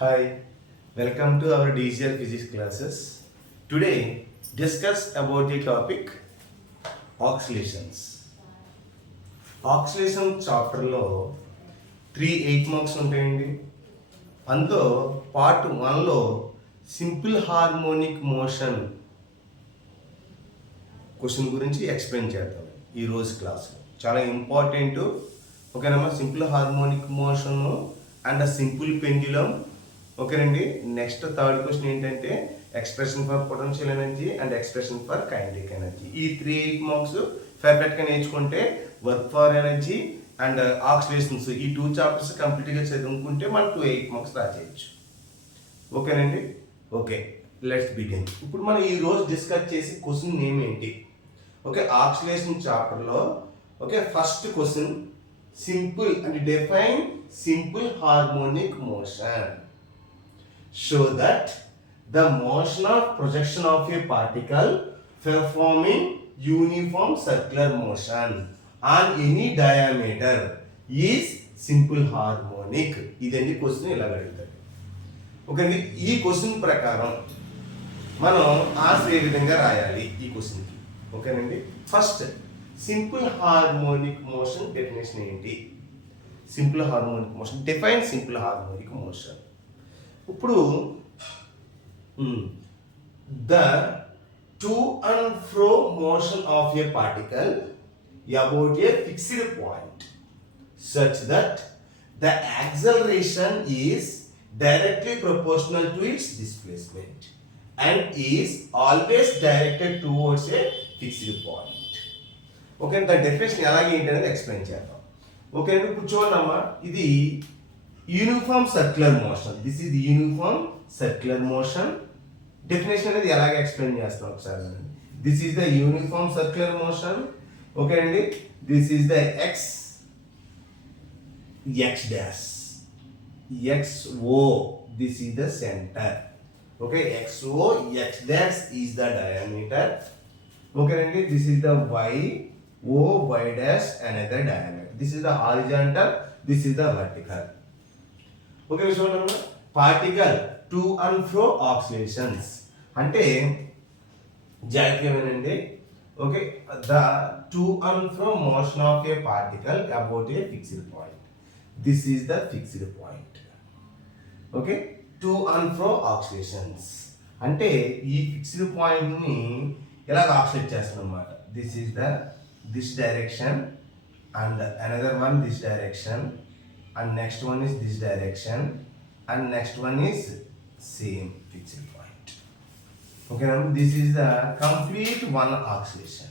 Hi, welcome to our digital physics classes. Today, discuss about the topic oscillations. ఆక్సిలేషన్ చాప్టర్లో 8 marks ఉంటాయండి. అందులో part 1లో simple harmonic motion question గురించి explain చేద్దాం ఈరోజు క్లాస్లో. చాలా ఇంపార్టెంట్. ఓకేనమ్మా, simple harmonic motion and simple pendulum. ఓకేనండి. నెక్స్ట్ థర్డ్ క్వశ్చన్ ఏంటంటే expression for potential energy and expression for kinetic energy. ఈ 8 మార్క్స్ పర్ఫెక్ట్గా నేర్చుకుంటే work for energy and oscillations ఈ 2 చాప్టర్స్ కంప్లీట్గా చదువుకుంటే మనం 8 మార్క్స్ రాసేయచ్చు. ఓకేనండి. Okay, let's begin. ఇప్పుడు మనం ఈ రోజు డిస్కస్ చేసే క్వశ్చన్ నేమ్ ఏంటి? ఓకే, ఆక్సిలేషన్ చాప్టర్లో okay first question simple and define simple harmonic motion. Show that the motion of projection of a particle performing uniform circular motion on any diameter is simple harmonic. ఇదండి question ఇలా అడుగుతారు. Okay, ఈ question ప్రకారం మనం answer ఏ విధంగా రాయాలి ఈ క్వశ్చన్కి? ఓకేనండి. First simple harmonic motion definition ఏంటి? Simple harmonic motion, define simple harmonic motion. ఇప్పుడు the to and fro motion of a particle about a fixed point such that the acceleration is directly proportional to its displacement and is always directed towards a fixed point. Okay, దాని definition ఎలాగే ఏంటనేది explain చేద్దాం. Okay, ఇప్పుడు చూడమ్మా, ఇది uniform circular motion. This is uniform circular motion. Definition అనేది ఎలాగ explain చేస్తాం ఒకసారి. This is the uniform circular motion. Okay అండి. This is the X dash XO. This is the centre. Okay, XO X dash is the diameter. Okay అండి. This is the Y dash another diameter. This is the horizontal, this is the vertical. Okay, చూడండి, particle to and fro oscillations అంటే జాగ్రత్తగానండి. Okay, the to and fro motion of a particle about a fixed point. This is the fixed point. Okay, to and fro oscillations అంటే ఈ fixed పాయింట్ని ఎలా oscillate చేస్తాం అన్నమాట. This is the this direction and another one this direction and next one is this direction and next one is same fixed point. Okay, now this is the complete one oscillation.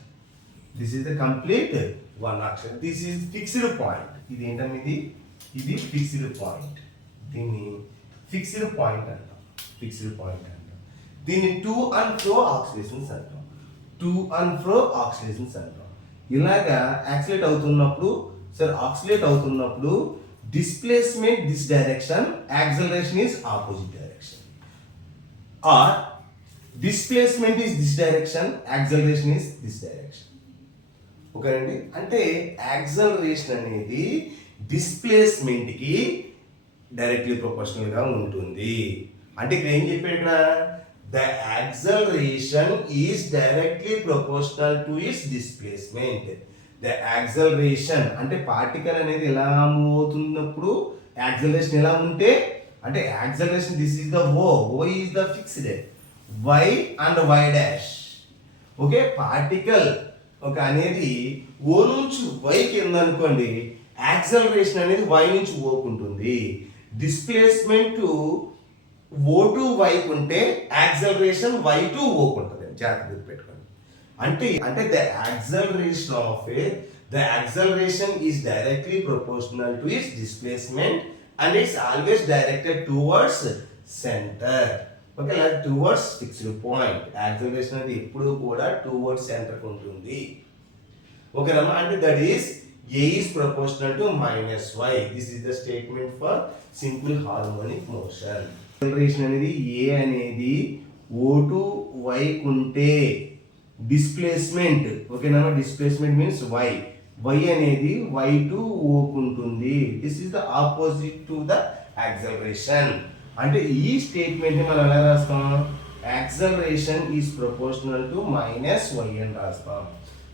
This is the complete one oscillation. This is fixed point. ఇది ఏంటంటే ఇది fixed point. దీన్ని fixed point అంటాం. fixed point అంటాం. దీన్ని to and fro oscillations అంటాం. to and fro oscillations అంటాం. ఇలాగా యాక్సిలేట్ అవుతున్నప్పుడు ఆక్సిలేట్ అవుతున్నప్పుడు displacement this direction, acceleration is opposite direction, or displacement is this direction, acceleration is this direction. Okay అండి. అంటే యాక్సలరేషన్ అనేది డిస్ప్లేస్మెంట్ కి డైరెక్ట్లీ ప్రొపోర్షనల్ గా ఉంటుంది. అంటే ఇక్కడ ఏం చెప్పాడు? ఇక్కడ the acceleration is directly proportional to its displacement. The acceleration అంటే పార్టికల్ అనేది ఎలా మూవ్ అవుతున్నప్పుడు యాక్సలరేషన్ ఎలా ఉంటే అంటే acceleration this is the O is the fixed Y and Y dash. Okay, particle okay అనేది ఓ నుంచి వైకి ఉందనుకోండి, యాక్సలరేషన్ అనేది వై నుంచి ఓకు ఉంటుంది. డిస్ప్లేస్మెంట్ ఓ టు వైకి ఉంటే యాక్సలరేషన్ వై టు ఓకు ఉంటుంది. జాగ్రత్త గుర్తుపెట్టుకోండి. అంటే the acceleration is directly proportional to its displacement and it's always directed towards centre. Okay, like towards fixed point. Acceleration అనేది ఎప్పుడు కూడా టువర్డ్స్ సెంటర్ ఉంటుంది. ఓకేనమ్మా, అంటే that is A is proportional to -y. This is the statement for simple harmonic motion. Acceleration అనేది A అనేది O to Y కుంటే displacement ఓకేనా, డిస్ప్లేస్మెంట్ మీన్స్ y అనేది y టు o ఉంటుంది. This is the opposite to the acceleration. అంటే ఈ స్టేట్మెంట్ని మనం ఎలా రాస్తాం, acceleration is proportional to minus y అని రాస్తాం.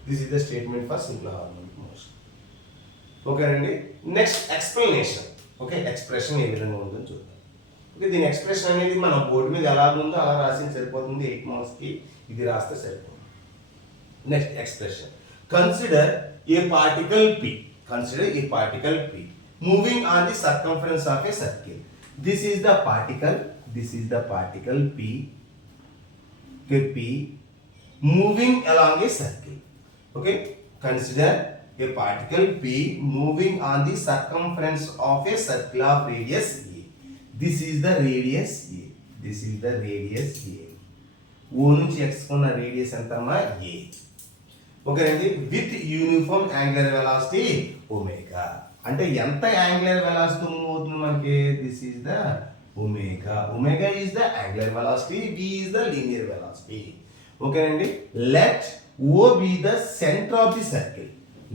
This is the statement for simple harmonic motion. ఓకేనండి. Next explanation. ఓకే, ఎక్స్ప్రెషన్ ఏ విధంగా ఉంటుందో చూద్దాం. ఓకే, దీని ఎక్స్ప్రెషన్ అనేది మన బోర్డు మీద ఎలా ఉందో అలా రాసి సరిపోతుంది. 8 మార్క్స్కి ఇది రాస్తే సరిపోతుంది. Next expression. Consider A particle P. Consider a particle P moving on the circumference of a circle. This is the particle. This is the particle P. Okay, P moving along a circle. Okay, consider a particle P moving on the circumference of a circle of radius A. This is the radius A. This is the radius A. O నుంచి x కొన్న radius ఎంతమ్మా A. Okay అండి. With uniform angular velocity omega. అంటే ఎంత angular velocity move అవుతుంది మనకి, this is the omega. Omega is the angular velocity, v is the linear velocity. ఓకేనండి. Let O be the center of the circle.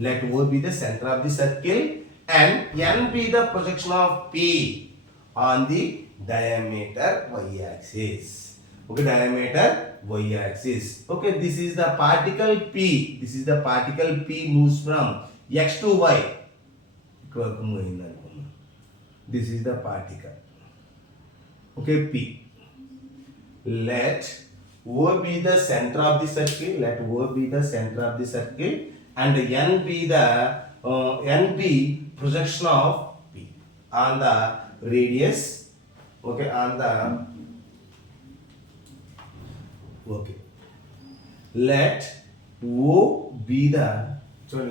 Let O be the center of the circle and n be the projection of P on the diameter y-axis. Okay, diameter y-axis. Okay, this is the particle P. This is the particle P moves from x to y. This is the particle. Okay, P. Let O be the center of the circle. Let O be the center of the circle, and n be projection of P on the radius. Okay, on the okay. Let O be the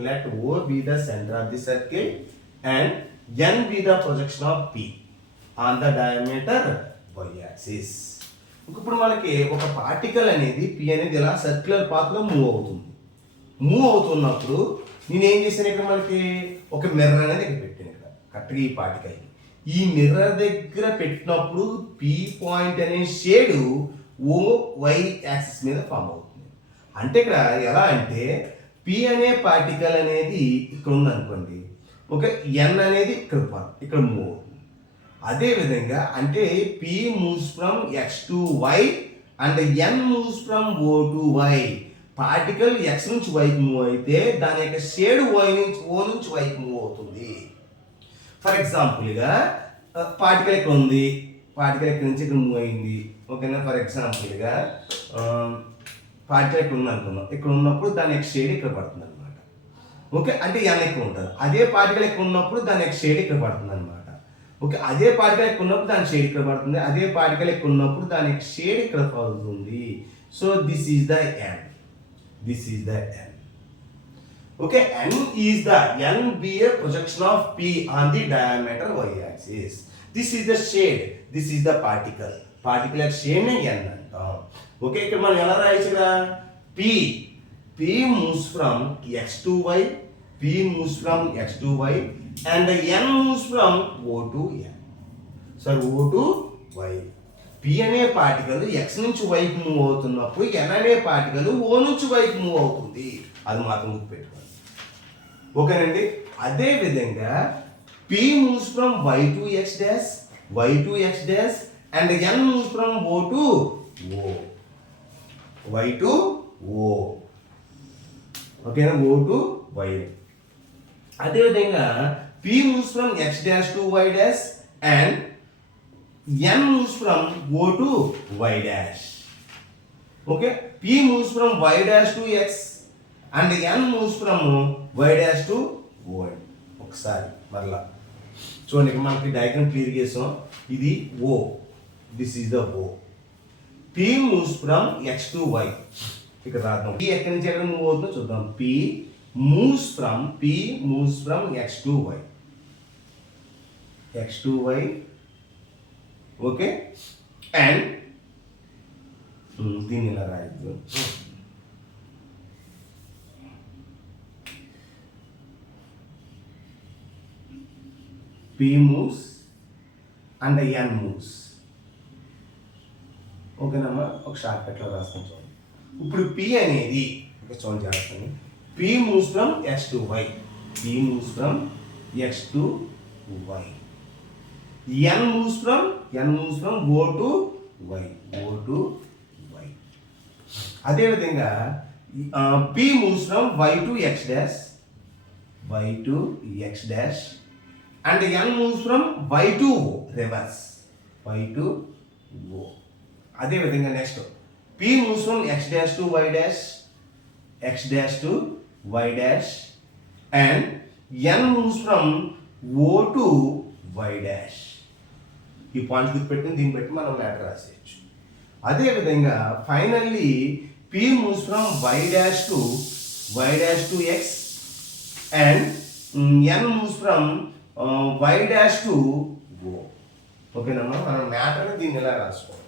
let O be the center of the circle and n be the projection of P on the diameter y-axis. ఇప్పుడు మనకి ఒక particle అనేది P అనేది ఇలా circular పాత్లో move అవుతుంది. Move అవుతున్నప్పుడు నేను ఏం చేశాను, ఇక్కడ మనకి ఒక మిర్రర్ అనేది ఇక్కడ పెట్టాను. ఇక్కడ కరెక్ట్గా ఈ పార్టికల్ ఈ మిర్రర్ దగ్గర పెట్టినప్పుడు P పాయింట్ అనే షేడు OY యాక్సిస్ మీద ఫామ్ అవుతుంది. అంటే ఇక్కడ ఎలా అంటే P అనే పార్టికల్ అనేది ఇక్కడ ఉందనుకోండి, ఓకే, N అనేది ఇక్కడ మూవ్ అవుతుంది. అదే విధంగా అంటే P moves from x to y and N moves from O to y. Particle x నుంచి y కి మూవ్ అయితే దాని యొక్క షేడ్ O నుంచి y కి మూవ్ అవుతుంది. ఫర్ ఎగ్జాంపుల్గా పార్టికల్ ఇక్కడ ఉంది, పార్టికల్ ఇక్కడ నుంచి ఇక్కడ మూవ్ అయింది. ఓకేనా, ఫర్ ఎగ్జాంపుల్గా పార్టికల్ ఇక్కడ ఉంది అనుకున్నాం. ఇక్కడ ఉన్నప్పుడు దాని యొక్క షేడ్ ఇక్కడ పడుతుంది అనమాట. ఓకే, అంటే N ఎక్కువ ఉంటుంది. అదే పార్టికల్ ఇక్కడ ఉన్నప్పుడు దాని యొక్క షేడ్ ఇక్కడ పడుతుంది అనమాట. ఓకే, అదే పార్టికల్ ఎక్కువ ఉన్నప్పుడు దాని షేడ్ ఇక్కడ పడుతుంది. అదే పార్టికల్ ఎక్కువ ఉన్నప్పుడు దాని యొక్క షేడ్ ఇక్కడ పడుతుంది. So this is the N. This is the N. Okay, N be a projection of P on the diameter y-axis. This is the shade. This is the particle. Particle shade ne N antam. Okay, ఇక్కడ మనం ఎలా రాయొచ్చు కదా, P moves from x to y. P moves from x to y and N moves from O to N. So O to y. P అనే particle x నుంచి y కి move అవుతున్నప్పుడు N అనే పార్టికల్ O నుంచి y కి move అవుతుంది. అది మాత్రం గుర్తుపెట్టుకోండి. ఓకేనండి. అదే విధంగా P moves from y to x dash, y to x dash and N moves from O to O. y to O. ఓకేనా, O to y. అదే విధంగా P moves from x dash to y dash and N moves from O to y dash. Okay, P moves from y dash to x and N moves from y dash to O. ఒకసారి మరలా చూడండి, మనకి diagram clear చేసాం. ఇది O, this is the O. P moves from x to y. ఇక్కడ రాద్దాం. P ఎక్కడి నుంచి ఎక్కడ మూవ్ అవుతుందో చూద్దాం. P moves from x to y. x to y. Okay, and దీన్ని ఇలా రాయొచ్చు. P moves and N moves. ఓకేనమ్మా, ఒక షార్ట్ కట్లో రాస్తాం చూడండి. ఇప్పుడు P అనేది చూడండి చేస్తాను. P moves from x to y. P moves from x to y. n moves from O to Y, O to Y. అదే విధంగా p moves from Y to X dash, Y to X dash, and n moves from Y to O, reverse, Y to O. అదే విధంగా next p moves from X dash to Y dash, X dash to Y dash, and n moves from O to Y dash. ఈ points గుర్తుపెట్టుకుని దీన్ని బట్టి మనం matter రాసేయచ్చు. అదేవిధంగా finally p moves from y dash to x and n moves from y dash to o. ఓకేనమ్మా, మనం మ్యాటర్ని దీన్ని ఎలా రాసుకోవాలి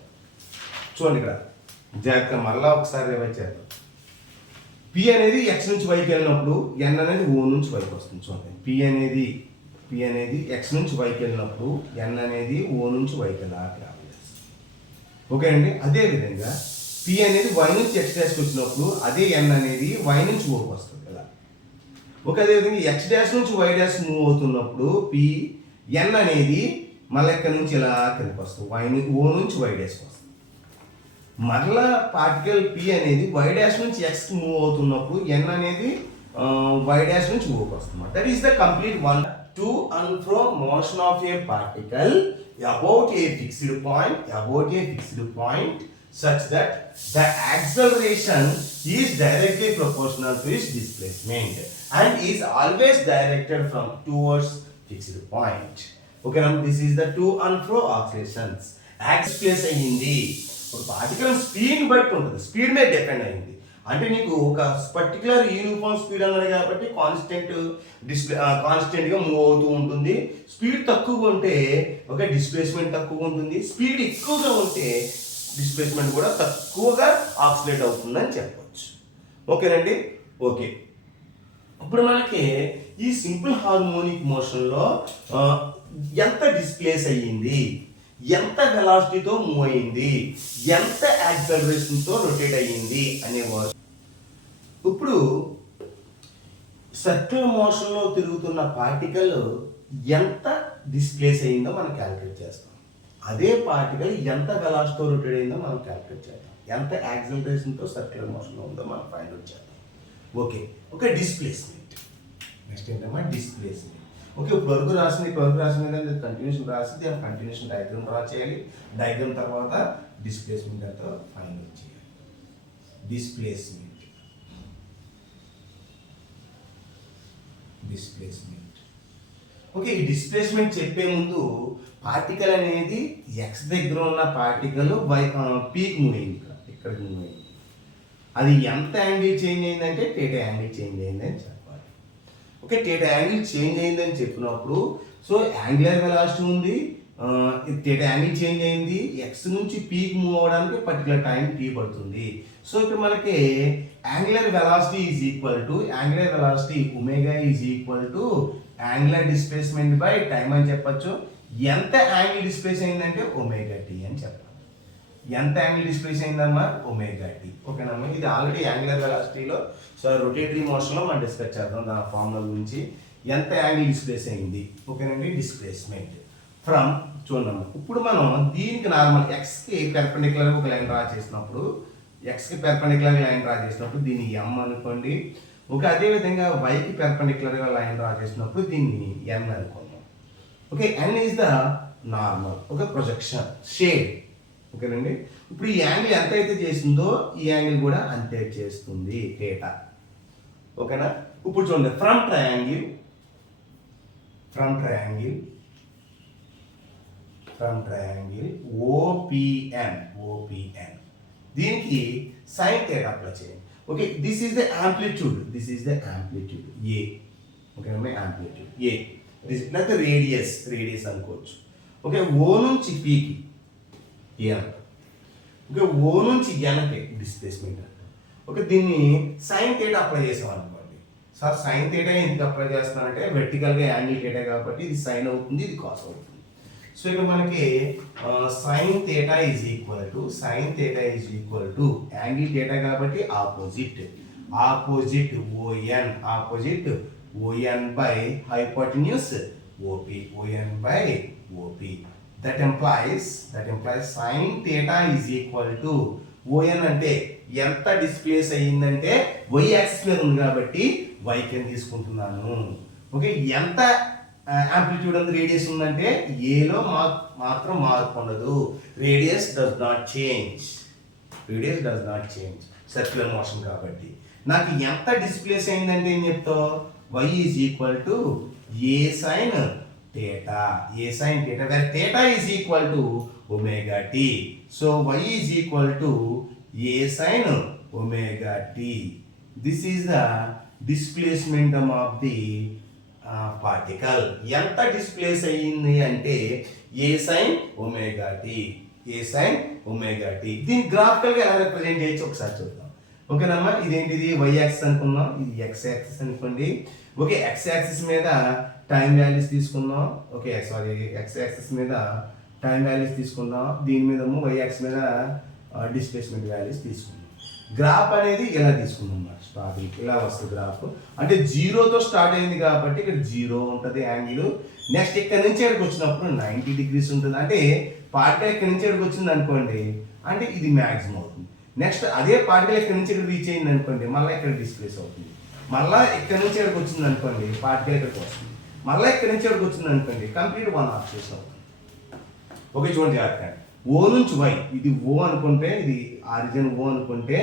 చూడండి. ఇక్కడ జాగ్రత్త మళ్ళా ఒకసారి రివైజ్ చేద్దాం. p అనేది x నుంచి yకి వెళ్ళినప్పుడు n అనేది o నుంచి yకి వస్తుంది. చూడండి, p అనేది x నుంచి yకి వెళ్ళినప్పుడు n అనేది o నుంచి yకి వెళ్ళాలి. ఓకే అండి. అదేవిధంగా p అనేది y నుంచి x డాష్కి వచ్చినప్పుడు అదే n అనేది y నుంచి ఓకి వస్తుంది కదా. ఓకే, అదేవిధంగా x డాష్ నుంచి y డాష్ మూవ్ అవుతున్నప్పుడు p n అనేది మళ్ళీ ఇక్కడ నుంచి ఇలా కిందకి వస్తుంది, o నుంచి y డాష్కి వస్తుంది. మరలా పార్టికల్ p అనేది y డాష్ నుంచి x మూవ్ అవుతున్నప్పుడు n అనేది y డాష్ నుంచి ఓకి వస్తుంది. That is the complete one to and fro motion of a particle about a fixed point such that the acceleration is directly proportional to its displacement and is always directed from towards fixed point. Okay, now this is the to and fro oscillations. Displace అయ్యింది ఒక particle speed బట్టి ఉంటుంది, speed మీద depend అయ్యింది. అంటే నీకు ఒక particular uniform speed అన్నాడు కాబట్టి కాన్స్టెంట్గా మూవ్ అవుతూ ఉంటుంది. స్పీడ్ తక్కువగా ఉంటే ఓకే డిస్ప్లేస్మెంట్ తక్కువగా ఉంటుంది, స్పీడ్ ఎక్కువగా ఉంటే డిస్ప్లేస్మెంట్ కూడా తక్కువగా ఆక్సిలేట్ అవుతుందని చెప్పవచ్చు. ఓకేనండి. ఓకే, ఇప్పుడు మనకి ఈ సింపుల్ హార్మోనిక్ మోషన్లో ఎంత డిస్ప్లేస్ అయ్యింది, ఎంత వెలాసిటీతో మూవ్ అయ్యింది, ఎంత యాక్సలరేషన్తో రొటేట్ అయ్యింది అనేవారు. ఇప్పుడు సర్క్యులర్ మోషన్లో తిరుగుతున్న పార్టికల్ ఎంత డిస్ప్లేస్ అయ్యిందో మనం క్యాలిక్యులేట్ చేస్తాం. అదే పార్టికల్ ఎంత వెలాసిటీతో రొటేట్ అయ్యిందో మనం క్యాలిక్యులేట్ చేద్దాం. ఎంత యాక్సలరేషన్తో సర్క్యులర్ మోషన్లో ఉందో మనం ఫైండ్ అవుట్ చేద్దాం. Okay, displacement. నెక్స్ట్ ఏంటమ్మా డిస్ప్లేస్మెంట్. ఓకే, ఇప్పుడు వరకు రాసింది కంటిన్యూషన్ రాసి దాని కంటిన్యూషన్ డయాగ్రామ్ డ్రా చేయాలి. డయాగ్రామ్ తర్వాత డిస్ప్లేస్మెంట్ ఎంతో ఫైండ్ అవుట్ చేయాలి. డిస్ప్లేస్మెంట్ ఓకే, ఈ డిస్ప్లేస్మెంట్ చెప్పే ముందు పార్టికల్ అనేది ఎక్స్ దగ్గర ఉన్న పార్టికల్ పీక్ మూవ్ అయింది, ఇక్కడికి మూవ్ అయింది. అది ఎంత యాంగిల్ చేంజ్ అయిందంటే θ యాంగిల్ చేంజ్ అయిందని చెప్పాలి. ఓకే, θ యాంగిల్ చేంజ్ అయిందని చెప్పినప్పుడు సో యాంగులర్ వెలాసిటీ ఉంది, θ యాంగిల్ చేంజ్ అయింది, ఎక్స్ నుంచి పీక్ మూవ్ అవడానికి పర్టికులర్ టైం టీ పడుతుంది. సో ఇప్పుడు మనకి angular velocity is equal to omega is equal to angular displacement by time అని చెప్పచ్చు. ఎంత యాంగిల్ డిస్ప్లేస్ అయిందంటే ఒమేగా టీ అని చెప్పాలి. ఎంత యాంగిల్ డిస్ప్లేస్ అయిందమ్మా ఒమేగా టీ. ఓకేనమ్మా, ఇది ఆల్రెడీ యాంగులర్ వెలాసిటీలో సో రొటేటరీ మోషన్లో మనం డిస్కస్ చేద్దాం దాని ఫార్ములా గురించి. ఎంత యాంగిల్ డిస్ప్లేస్ అయింది ఓకేనండి డిస్ప్లేస్మెంట్ ఫ్రమ్ చూడమ్మా. ఇప్పుడు మనం దీనికి నార్మల్ ఎక్స్కి పెర్పెండిక్యులర్ ఒక లైన్ డ్రా చేసినప్పుడు దీన్ని ఎం అనుకోండి. ఓకే, అదేవిధంగా వైకి పెర్పెండిక్యులర్గా లైన్ డ్రా చేసినప్పుడు దీన్ని ఎన్ అనుకుందాం. Okay, N is the normal okay projection shade. ఓకేనండి, ఇప్పుడు ఈ యాంగిల్ ఎంత అయితే చేసిందో ఈ యాంగిల్ కూడా అంతే చేస్తుంది θ. ఓకేనా, ఇప్పుడు చూడండి ఫ్రమ్ ట్రయాంగిల్ ఓపిఎన్ దీనికి సైన్ θ అప్లై చేయండి. Okay, this is the amplitude A. ఓకేనమ్మా, యాంప్లిట్యూడ్ ఏ లేకపోతే రేడియస్ అనుకోవచ్చు. ఓకే, ఓ నుంచి పీకి ఏ అంట. ఓకే, ఓ నుంచి ఎన్కి డిస్ప్లేస్మెంట్ అంట. ఓకే, దీన్ని సైన్ θ అప్లై చేసాం అనుకోండి. సార్ సైన్ θ ఎందుకు అప్లై చేస్తానంటే వెర్టికల్గా యాంగిల్ θ కాబట్టి ఇది సైన్ అవుతుంది, ఇది కాస్ అవుతుంది. సో ఇక్కడ మనకి sine θ is equal to angle θ కాబట్టి opposite ON by hypotenuse OP. OP. That implies sin theta is equal to ON అంటే ఎంత డిస్ప్లేస్ అయ్యిందంటే y యాక్సిస్ మీద ఉంది కాబట్టి y కింద తీసుకుంటున్నాను. ఓకే, ఎంత యాంప్లిట్యూడ్ అండ్ రేడియస్ ఉందంటే ఏలో మాత్రం మార్పు ఉండదు. Radius does not change circular motion కాబట్టి. నాకు ఎంత డిస్ప్లేస్ అయిందంటే ఏం చెప్తావు, y is equal to A sine theta where theta is equal to omega t. So y is equal to a sin omega t. This is the displacement of the particle. ఎంత displays అయ్యింది అంటే a sin omega t. దీన్ని graphical గా ఎలా represent చేయొచ్చు ఒకసారి చూద్దాం. ఓకేనమ్మా, ఇదేంటిది y యాక్సిస్ అనుకుందాం, ఇది x యాక్సిస్ అనుకోండి. ఓకే, x యాక్సిస్ మీద టైం వాల్యూస్ తీసుకుందాం. ఓకే సారీ, x యాక్సిస్ మీద టైం వాల్యూస్ తీసుకుందాం, దీని మీద y యాక్సిస్ మీద డిస్ప్లేస్మెంట్ వాల్యూస్ తీసుకుందాం. గ్రాఫ్ అనేది ఇలా తీసుకుందాం, స్టార్టింగ్ ఇలా వస్తుంది గ్రాఫ్. అంటే జీరోతో స్టార్ట్ అయింది కాబట్టి ఇక్కడ 0 ఉంటుంది యాంగిల్. నెక్స్ట్ ఇక్కడ నుంచి ఇక్కడికి వచ్చినప్పుడు 90 degrees ఉంటుంది. అంటే పార్టికల్ ఇక్కడ నుంచి ఇక్కడికి వచ్చింది అనుకోండి అంటే ఇది మ్యాక్సిమం అవుతుంది. నెక్స్ట్ అదే పార్టికల్ ఇక్కడ నుంచి ఇక్కడ రీచ్ అయింది అనుకోండి మళ్ళీ ఇక్కడ డిస్ప్లేస్ అవుతుంది. మళ్ళీ ఇక్కడ నుంచి ఇక్కడికి వచ్చింది అనుకోండి పార్టికల్ ఇక్కడికి వస్తుంది. మళ్ళీ ఇక్కడ నుంచి ఇక్కడికి వచ్చింది అనుకోండి కంప్లీట్ 1/2 ఫేస్ అవుతుంది. ఓకే చూడండి జాగ్రత్త, ఓ నుంచి వై, ఇది ఓ అనుకుంటే ఇది ఆరిజిన్ ఓ అనుకుంటే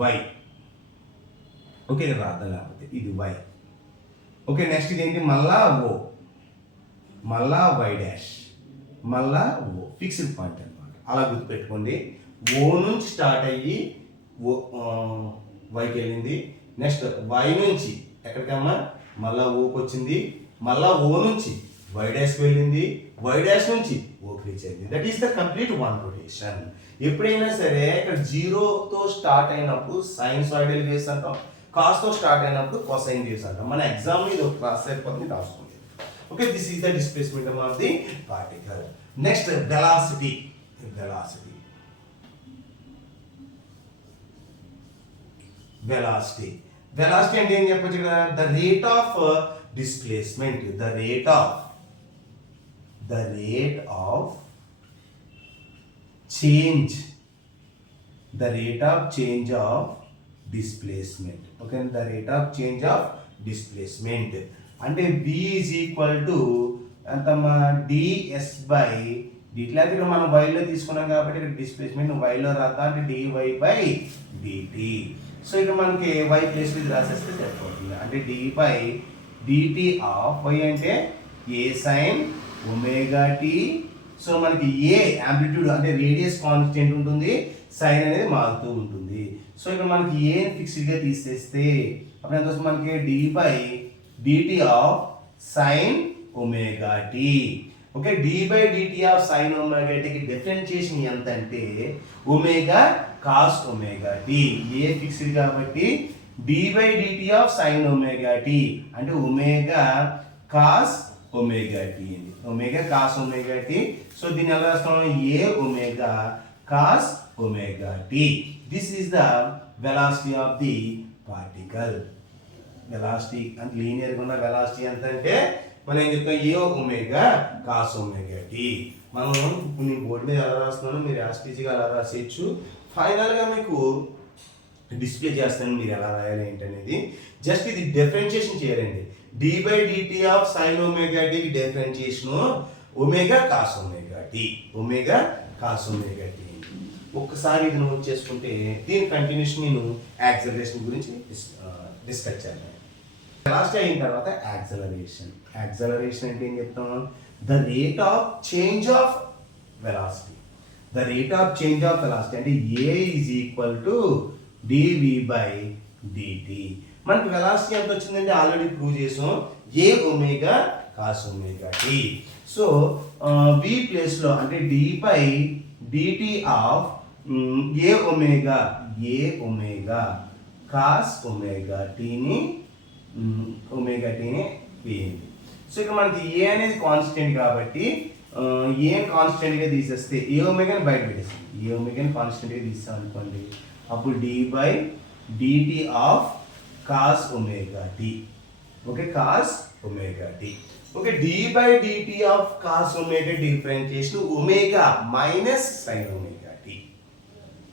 వై. ఓకే ఇక్కడ అర్థం లేకపోతే ఇది వై. ఓకే నెక్స్ట్ ఇది ఏంటి, మళ్ళా ఓ, మళ్ళా వై డాష్, మళ్ళా ఓ, ఫిక్స్డ్ పాయింట్ అనమాట. అలా గుర్తుపెట్టుకోండి. ఓ నుంచి స్టార్ట్ అయ్యి ఓ వైకి వెళ్ళింది. నెక్స్ట్ వై నుంచి ఎక్కడికమ్మా మళ్ళా ఓకి వచ్చింది. మళ్ళా ఓ నుంచి వై డాష్కి వెళ్ళింది. వై డాష్ నుంచి ఓకి రీచ్ అయింది. That is the complete one rotation. ఎప్పుడైనా సరే ఇక్కడ 0తో స్టార్ట్ అయినప్పుడు సైన్సాయిడల్ వేవ్స్ అంటాం, కాస్తో స్టార్ట్ అయినప్పుడు కొసైన్ వేవ్స్ అంటాం. మన ఎగ్జామ్ ఇది ఒక క్లాస్ అయిపోతుంది రాసుకోండి. Okay, this is the displacement of the particle. Next velocity. Velocity అంటే ఏం చెప్పొచ్చు కదా, the rate of displacement, the rate of change of displacement. Okay, the rate of change of displacement అంటే v ఈజ్ ఈక్వల్ టు ఎంతమ్మా ds by dt. ఇక్కడ మనం y లో తీసుకున్నాం కాబట్టి ఇక్కడ డిస్ప్లేస్మెంట్ y లో రాద్దాం అంటే dy బై dt. సో ఇక్కడ మనకి y ప్లేస్ మీద రాసేస్తే సరిపోతుంది. అంటే d by dt of y అంటే a sin omega t. So మనకి a యాంప్లిట్యూడ్ అంటే రేడియస్ కాన్స్టెంట్ ఉంటుంది, సైన్ అనేది మారుతూ ఉంటుంది. సో ఇక్కడ మనకి a ఫిక్స్డ్ గా తీసేస్తే అప్పుడు ఎంత వస్తుంది మనకి d by dt of sin omega t. Okay, d by dt of sin omega t కి డిఫరెన్షియేషన్ ఎంత అంటే omega cos omega t. a fixed కాబట్టి d by dt of sin omega t అంటే ఒమేగా cos omega t అండి, omega cos omega t. So దీన్ని ఎలా రాస్తాం, a omega cos omega t. This is the velocity of the particle. Velocity అంటే లీనియర్గా ఉన్న velocity ఎంత అంటే మనం ఏం చెప్తాం, ఏ ఒమేగా కాస్ ఒమేగా టీ. మనం ఇప్పుడు నేను బోర్డు మీద ఎలా రాస్తున్నాను మీరు యాస్టీజీగా అలా రాసేయచ్చు. ఫైనల్గా మీకు డిస్ప్లే చేస్తాను మీరు ఎలా రాయాలి ఏంటనేది. జస్ట్ ఇది డిఫరెన్షియేషన్ చేయాలండి. D by dt of sine omega టీకి differentiation omega cos omega t, omega cos omega t. ఒక్కసారి ఇది నోట్ చేసుకుంటే దీని కంటిన్యూషన్ నేను యాక్సలరేషన్ గురించి డిస్కస్ చేయాలి. లాస్ట్ అయిన తర్వాత యాక్సలరేషన్. యాక్సలరేషన్ అంటే ఏం చెప్తాం, the rate of change of velocity. The rate of change of velocity అంటే A is equal to dv by dt. మనకి వెలాసిటీ ఎంత వచ్చిందంటే ఆల్రెడీ ప్రూవ్ చేసాం, A omega cos omega t. So v ప్లేస్లో అంటే d by dt of A omega cos omega టీని వేయండి. So ఇక్కడ మనకి ఏ అనేది కాన్స్టెంట్ కాబట్టి ఏ కాన్స్టెంట్గా తీసేస్తే ఏ ఒమేగాని బయట పెట్టేస్తాం. ఏ ఒమేగాని కాన్స్టెంట్గా తీస్తాం అనుకోండి, అప్పుడు d by dt of cos omega t. Okay, cos omega t. Okay, d by dt of cos omega differentiation omega minus sine omega t.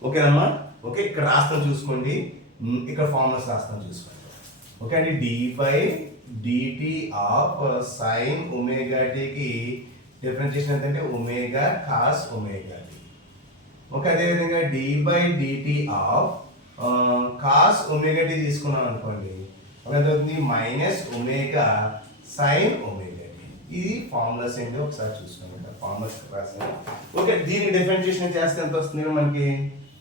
ఓకేనమ్మా. ఓకే, ఇక్కడ రాస్తాం చూసుకోండి, ఇక్కడ ఫార్ములాస్ రాస్తాం చూసుకోండి. ఓకే అండి, d by dt of sine omega టికి differentiation ఎంతంటే omega cos omega t. Okay, అదేవిధంగా d by dt of cos omega t తీసుకున్నాం అనుకోండి, అవుతుంది minus omega sine omega t. ఇది ఫార్ములాస్ ఏంటో ఒకసారి చూసుకోండి, ఫార్ములాస్ రాసాను. ఓకే, దీని డిఫరెన్షియేషన్ చేస్తే ఎంత వస్తుంది మనకి?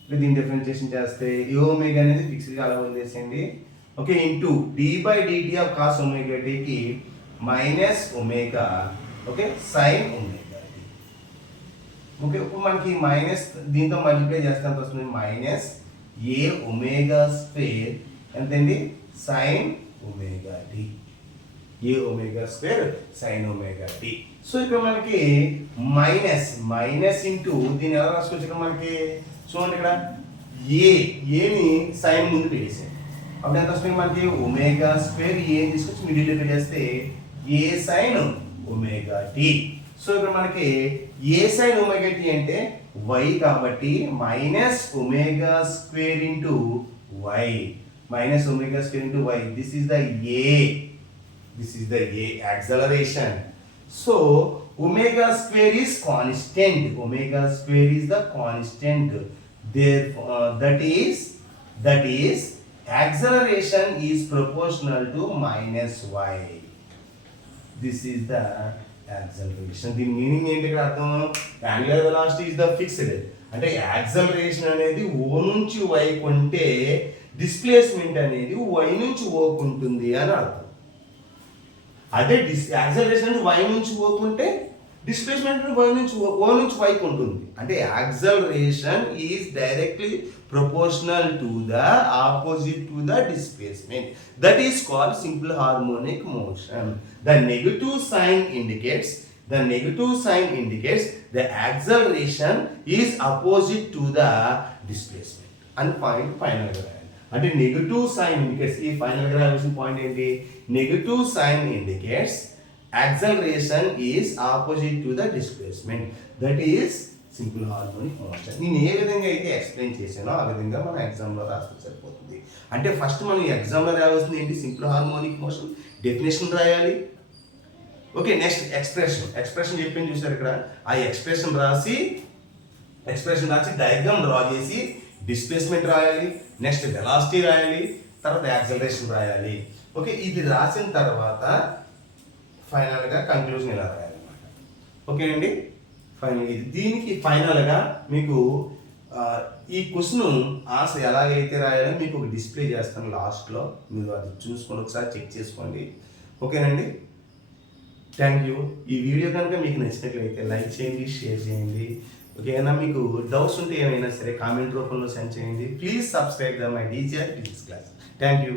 దీని డిఫరెన్షియేషన్ చేస్తే ఏ ఒమేగా అనేది ఫిక్స్డ్గా అలా వదిలేసేయండి. Okay, into d by dt of cos omega టికి minus omega okay sine omega t. Okay, ఇప్పుడు మనకి మైనస్ దీంతో మల్టిప్లై చేస్తే ఎంత వస్తుంది? మైనస్ ఏ ఒమేగా స్క్వేర్ ఎంతండి? Sine omega t. A omega square sine omega T. So ఇక్కడ మనకి మైనస్ ఇంటూ దీన్ని ఎలా రాసుకోవచ్చు? ఇక్కడ మనకి చూడండి, ఇక్కడ ఏని సైన్ ముందు పెట్టేసాం, అప్పుడు ఎంత వస్తుంది మనకి? ఒమేగా స్క్వేర్ ఏ తీసుకొచ్చి మిడిల్లో పెట్టేస్తే A sine omega T. So ఇక్కడ మనకి ఏ సైన్ ఒమేగా టి అంటే వై కాబట్టి minus omega square into Y, minus omega square into Y. This is the a acceleration. So omega square is constant. Omega square is the constant. Therefore, that is acceleration is proportional to minus y. This is the acceleration. దీని meaning ఏంటి ఇక్కడ అర్థం? angular velocity is the fixed. అంటే acceleration అనేది o నుంచి y కొంటే displacement అనేది y నుంచి o ఉంటుంది అని అర్థం. అదే యాక్సలరేషన్ y నుంచి o కుంటే డిస్ప్లేస్మెంట్ y నుంచి o నుంచి y ఉంటుంది. అంటే acceleration is directly proportional to the opposite to the displacement. That is called simple harmonic motion. The negative sign indicates the acceleration is opposite to the displacement. And final గా అంటే negative sign indicates, ఈ final గా రావాల్సిన point ఏంటి? Negative sign indicates acceleration is opposite to the displacement. That is simple harmonic motion. నేను ఏ విధంగా అయితే ఎక్స్ప్లెయిన్ చేశానో ఆ విధంగా మనం ఎగ్జామ్లో రాస్తే సరిపోతుంది. అంటే ఫస్ట్ మనం ఎగ్జామ్లో రావాల్సింది ఏంటి? సింపుల్ హార్మోనిక్ మోషన్ డెఫినేషన్ రాయాలి. ఓకే, నెక్స్ట్ ఎక్స్ప్రెషన్ చెప్పింది చూసారు ఇక్కడ, ఆ ఎక్స్ప్రెషన్ రాసి డయాగ్రామ్ డ్రా చేసి డిస్ప్లేస్మెంట్ రాయాలి, నెక్స్ట్ వెలాసిటీ రాయాలి, తర్వాత యాక్సలరేషన్ రాయాలి. ఓకే, ఇది రాసిన తర్వాత ఫైనల్గా కంక్లూజన్ ఇలా రాయాలన్నమాట. ఓకే అండి, దీనికి ఫైనల్గా మీకు ఈ క్వశ్చన్ ఆన్సర్ ఎలాగైతే రాయాలో మీకు ఒక డిస్ప్లే చేస్తాను లాస్ట్లో, మీరు అది చూసుకొని ఒకసారి చెక్ చేసుకోండి. ఓకేనండి, థ్యాంక్ యూ. ఈ వీడియో కనుక మీకు నచ్చినట్లయితే లైక్ చేయండి, షేర్ చేయండి. ఓకేనా, మీకు డౌట్స్ ఉంటే ఏమైనా సరే కామెంట్ రూపంలో సెండ్ చేయండి. Please subscribe the my DGR physics class. Thank you.